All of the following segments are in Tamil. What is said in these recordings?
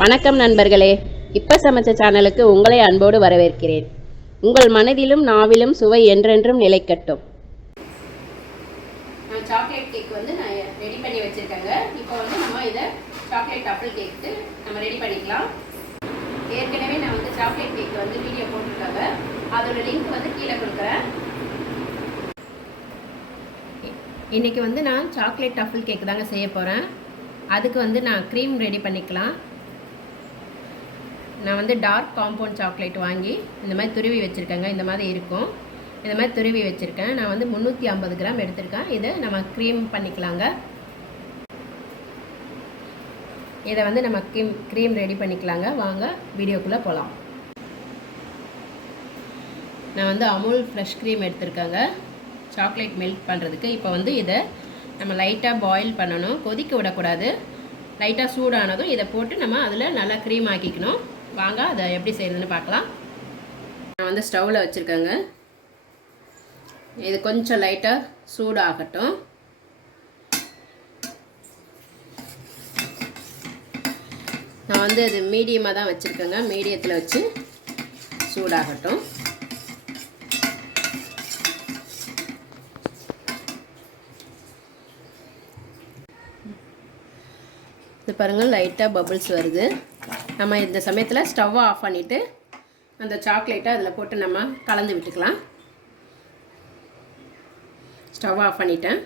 வணக்கம் நண்பர்களே, இப்ப சமைச்ச சேனலுக்கு உங்களை அன்போடு வரவேற்கிறேன். உங்கள் மனதிலும் நாவிலும் சுவை என்றென்றும் நிலைக்கட்டும். நான் சாக்லேட் கேக் நான் ரெடி பண்ணி வச்சிருக்கேங்க. இப்போ நம்ம இதை சாக்லேட் டஃபிள் கேக்கு நம்ம ரெடி பண்ணிக்கலாம். ஏற்கனவே நான் சாக்லேட் கேக் வீடியோ போட்டிருக்காங்க. அதோட லிங்க் கீழே கொடுக்குறேன். இன்னைக்கு நான் சாக்லேட் டஃபிள் கேக் தாங்க செய்ய போகிறேன். அதுக்கு நான் க்ரீம் ரெடி பண்ணிக்கலாம். நான் டார்க் காம்பவுண்ட் சாக்லேட் வாங்கி இந்த மாதிரி துருவி வச்சுருக்கேங்க. இந்த மாதிரி இருக்கும். இந்த மாதிரி துருவி வச்சுருக்கேன். நான் 350 கிராம் எடுத்திருக்கேன். இதை நம்ம க்ரீம் பண்ணிக்கலாங்க. இதை நம்ம க்ரீம் ரெடி பண்ணிக்கலாங்க. வாங்க வீடியோக்குள்ளே போகலாம். நான் அமுல் ஃப்ரெஷ் க்ரீம் எடுத்திருக்கேங்க சாக்லேட் மெல்ட் பண்ணுறதுக்கு. இப்போ இதை நம்ம லைட்டாக பாயில் பண்ணணும், கொதிக்க விடக்கூடாது. லைட்டாக சூடானதும் இதை போட்டு நம்ம அதில் நல்லா க்ரீம் ஆக்கிக்கணும். வாங்க அதை எப்படி செய்யறதுன்னு பார்க்கலாம். நான் ஸ்டவ்வில் வச்சுருக்கேங்க. இது கொஞ்சம் லைட்டாக சூடாகட்டும். நான் இது மீடியமாக தான் வச்சுருக்கேங்க. மீடியத்தில் வச்சு சூடாகட்டும். இது பாருங்கள், லைட்டாக பபிள்ஸ் வருது. நம்ம இந்த சமயத்தில் ஸ்டவ்வை ஆஃப் பண்ணிவிட்டு அந்த சாக்லேட்டை அதில் போட்டு நம்ம கலந்து விட்டுக்கலாம். ஸ்டவ் ஆஃப் பண்ணிட்டேன்.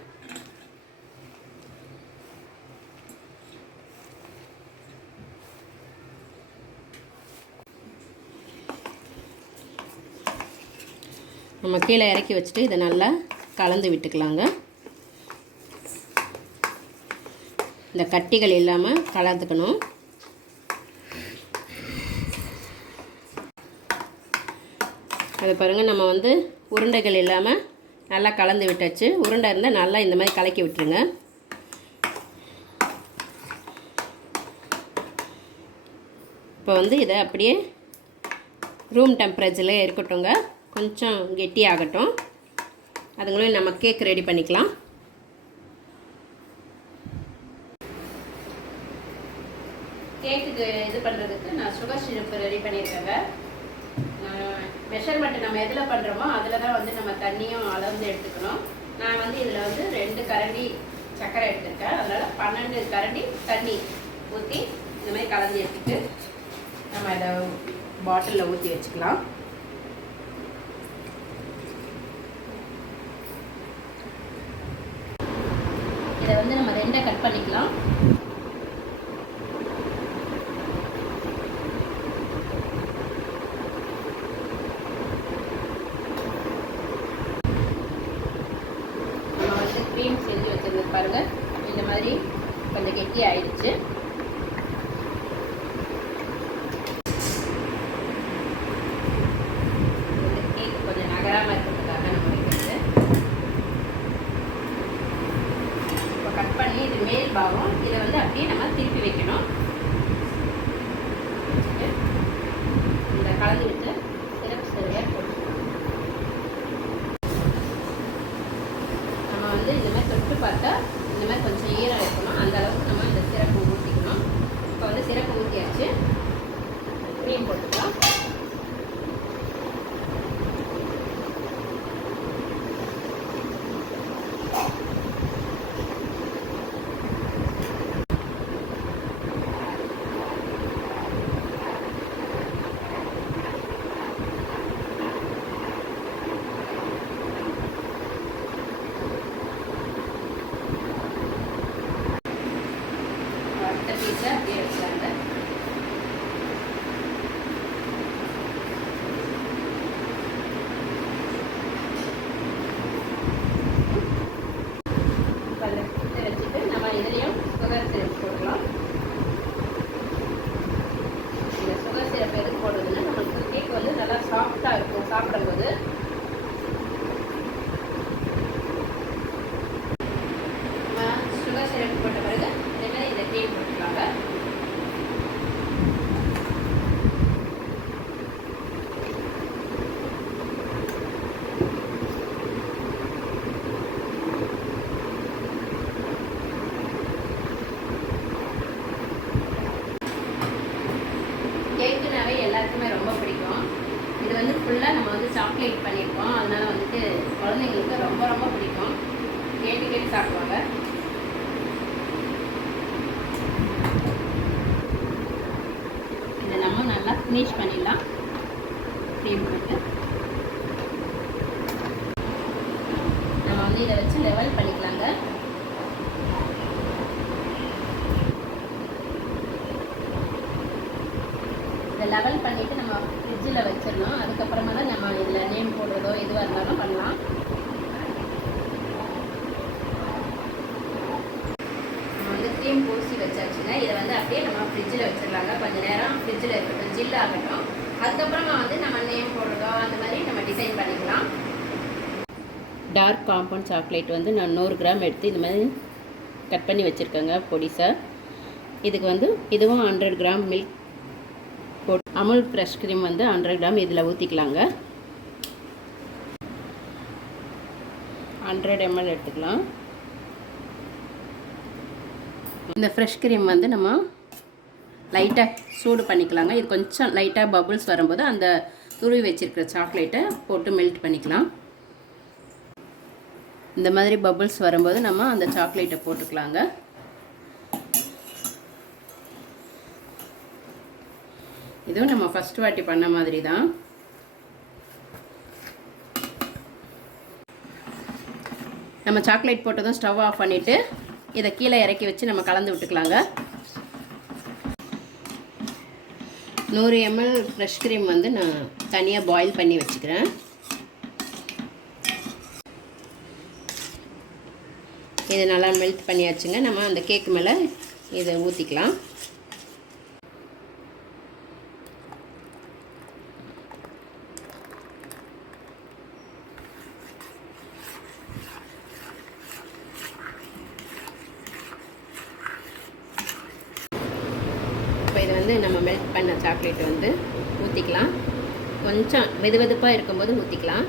நம்ம கீழே இறக்கி வச்சுட்டு இதை நல்லா கலந்து விட்டுக்கலாங்க. இந்த கட்டிகள் இல்லாமல் கலந்துக்கணும். அது பாருங்கள், நம்ம உருண்டைகள் இல்லாமல் நல்லா கலந்து விட்டாச்சு. உருண்டை இருந்தால் நல்லா இந்த மாதிரி கலக்கி விட்டுருங்க. இப்போ இதை அப்படியே ரூம் டெம்பரேச்சரில் இருக்கட்டுங்க. கொஞ்சம் கெட்டியாகட்டும். அதுங்களும் நம்ம கேக் ரெடி பண்ணிக்கலாம். கேக்குக்கு இது பண்ணுறதுக்கு நான் சுகர் சிரப்பு ரெடி பண்ணியிருக்கேங்க. மெஷர்மெண்ட் நம்ம எதில் பண்ணுறோமோ அதில் தான் நம்ம தண்ணியும் அளந்து எடுத்துக்கணும். நான் இதில் 2 கரண்டி சர்க்கரை எடுத்துருக்கேன். அதனால் 12 கரண்டி தண்ணி ஊற்றி இந்த மாதிரி கலந்து எடுத்துட்டு நம்ம இதை பாட்டிலில் ஊற்றி வச்சுக்கலாம். இதை நம்ம 2 கட் பண்ணிக்கலாம். க்ரீம் செஞ்சு வச்சிருந்தது பாருங்கள், இந்த மாதிரி கொஞ்சம் கெட்டி ஆயிடுச்சு. கேக் கொஞ்சம் நகராமல் இருக்கிறதுக்காக நம்ம வைக்கிறது. இப்போ கட் பண்ணி இது மேல் பாகம் இதை அப்படியே நம்ம திருப்பி வைக்கணும். இதை கலந்து விட்டு சிரப் சரியாக போட்டு இந்த மாதிரி தொட்டு பார்த்தா இந்த மாதிரி கொஞ்சம் ஈரம் இருக்கணும். அந்த அளவுக்கு நம்ம இந்த சிரப்பு ஊற்றிக்கணும். இப்போ சிரப்பு ஊற்றியாச்சு. க்ரீம் போட்டுக்கலாம். பீஸை அப்படியே வச்சுருங்க. இதை வச்சுட்டு நம்ம இதுலேயும் சுகர் சிரப் போடலாம். இந்த சுகர் சிரப் எதுக்கு போடுறதுன்னா நம்மளுக்கு கேக் நல்லா சாஃப்டாக இருக்கும் சாப்பிடும்போது. சுகர் சிரப் போட்ட பிறகு அதே மாதிரி இந்த க்ரீம் போட்டுக்கலாங்க. சாக்லேட் பண்ணியிருக்கோம். அதனால் வந்துட்டு குழந்தைங்களுக்கு ரொம்ப ரொம்ப பிடிக்கும், கேட்டு கேட்டு சாப்பிடுவாங்க. இதை நம்ம நல்லா ஃபினிஷ் பண்ணிடலாம். க்ரீம் போட்டு நம்ம வந்து இதை வச்சு லெவல் பண்ணிக்கலாங்க. இதை லெவல் பண்ணிவிட்டு நம்ம ஃப்ரிட்ஜில் வச்சிடணும். அதுக்கப்புறமா தான் நம்ம இதில் நேம் போடுறதோ எதுவாக இருந்தாலும் பண்ணலாம். நம்ம வந்து க்ரீம் பூசி வச்சாச்சுங்க. இதை வந்து அப்படியே நம்ம ஃப்ரிட்ஜில் வச்சிடலாங்க. கொஞ்சம் நேரம் ஃப்ரிட்ஜில் இருக்கட்டும், ஜில் ஆகட்டும். அதுக்கப்புறமா வந்து நம்ம நேம் போடுறதோ அந்த மாதிரி நம்ம டிசைன் பண்ணிக்கலாம். டார்க் காம்பவுண்ட் சாக்லேட் வந்து நான் 100 கிராம் எடுத்து இந்த மாதிரி கட் பண்ணி வச்சுருக்கேங்க பொடிசாக. இதுக்கு வந்து இதுவும் 100 கிராம் மில்க் போட்டு அமுல் ஃப்ரெஷ் க்ரீம் வந்து 100 கிராம் இதில் ஊற்றிக்கலாங்க. 100 ml எடுத்துக்கலாம். இந்த ஃப்ரெஷ் க்ரீம் வந்து நம்ம லைட்டாக சூடு பண்ணிக்கலாங்க. இது கொஞ்சம் லைட்டாக பபுள்ஸ் வரும்போது அந்த துருவி வச்சுருக்கிற சாக்லேட்டை போட்டு மெல்ட் பண்ணிக்கலாம். இந்த மாதிரி பபுள்ஸ் வரும்போது நம்ம அந்த சாக்லேட்டை போட்டுக்கலாங்க. இதுவும் நம்ம ஃபஸ்ட் வாட்டி பண்ண மாதிரி தான். நம்ம சாக்லேட் போட்டதும் ஸ்டவ் ஆஃப் பண்ணிவிட்டு இதை கீழே இறக்கி வச்சு நம்ம கலந்து விட்டுக்கலாங்க. 100 ml ஃப்ரெஷ் க்ரீம் வந்து நான் தனியாக பாயில் பண்ணி வச்சுக்கிறேன். இது நல்லா மெல்ட் பண்ணியாச்சுங்க. நம்ம அந்த கேக்கு மேலே இதை ஊற்றிக்கலாம். இப்போ இது வந்து நம்ம மெல்ட் பண்ண சாக்லேட் வந்து ஊற்றிக்கலாம். கொஞ்சம் வெதுவெதுப்பாக இருக்கும்போது ஊற்றிக்கலாம்.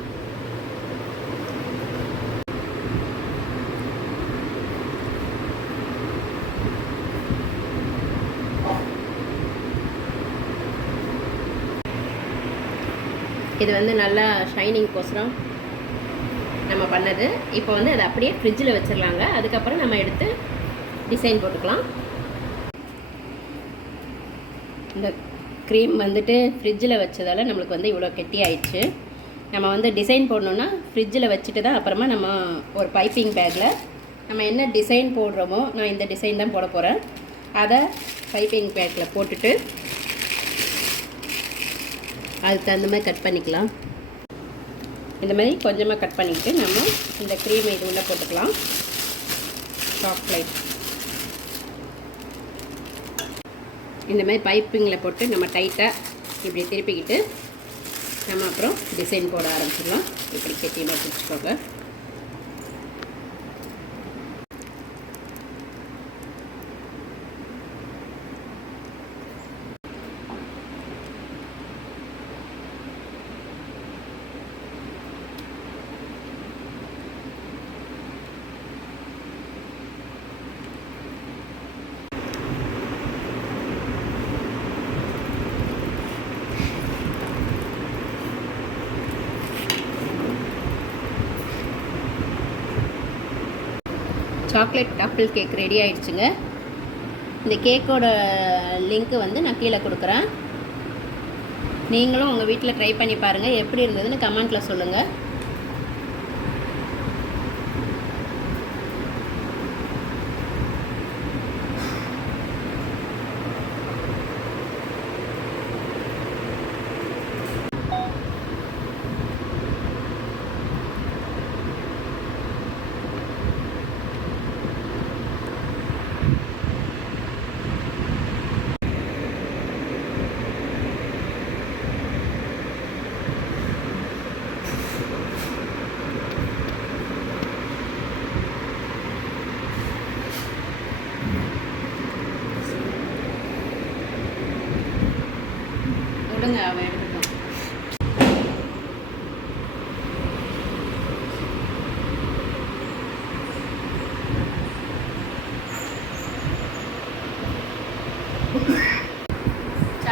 இது வந்து நல்லா ஷைனிங்க்கோசரம் நம்ம பண்ணது. இப்போ வந்து அதை அப்படியே ஃப்ரிட்ஜில் வச்சிடலாங்க. அதுக்கப்புறம் நம்ம எடுத்து டிசைன் போட்டுக்கலாம். இந்த க்ரீம் வந்துட்டு ஃப்ரிட்ஜில் வச்சதால் நம்மளுக்கு வந்து இவ்வளோ கெட்டி ஆயிடுச்சு. நம்ம வந்து டிசைன் போடணுன்னா ஃப்ரிட்ஜில் வச்சுட்டு தான் அப்புறமா நம்ம ஒரு பைப்பிங் பேக்கில் நம்ம என்ன டிசைன் போடுறோமோ, நான் இந்த டிசைன் தான் போட போகிறேன், அதை பைப்பிங் பேக்கில் போட்டுட்டு அதுக்கு தகுந்த மாதிரி கட் பண்ணிக்கலாம். இந்த மாதிரி கொஞ்சமாக கட் பண்ணிவிட்டு நம்ம இந்த க்ரீமை இது உள்ளே போட்டுக்கலாம். சாக்லேட் இந்த மாதிரி பைப்பிங்கில் போட்டு நம்ம டைட்டாக இப்படி திருப்பிக்கிட்டு நம்ம அப்புறம் டிசைன் போட ஆரம்பிச்சிடலாம். இப்படி கெட்டியமாக பிடிச்சிக்கோங்க. சாக்லேட் டஃபிள் கேக் ரெடி ஆயிடுச்சுங்க. இந்த கேக்கோட லிங்க்கு வந்து நான் கீழே கொடுக்குறேன். நீங்களும் உங்கள் வீட்டில் ட்ரை பண்ணி பாருங்கள். எப்படி இருந்ததுன்னு கமெண்ட்டில் சொல்லுங்கள். கொடுங்க, அவன் எடுத்துட்டோம்.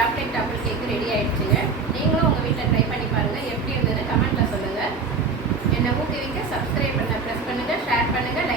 சாக்லேட் டபுள் கேக்கு ரெடி ஆகிடுச்சுங்க. நீங்களும் உங்கள் வீட்டில் ட்ரை பண்ணி பாருங்கள். எப்படி இருந்ததுன்னு கமெண்ட்டில் சொல்லுங்கள். என்னை ஊக்குவிக்க சப்ஸ்கிரைப் ப்ரெஸ் பண்ணுங்கள், ஷேர் பண்ணுங்கள்.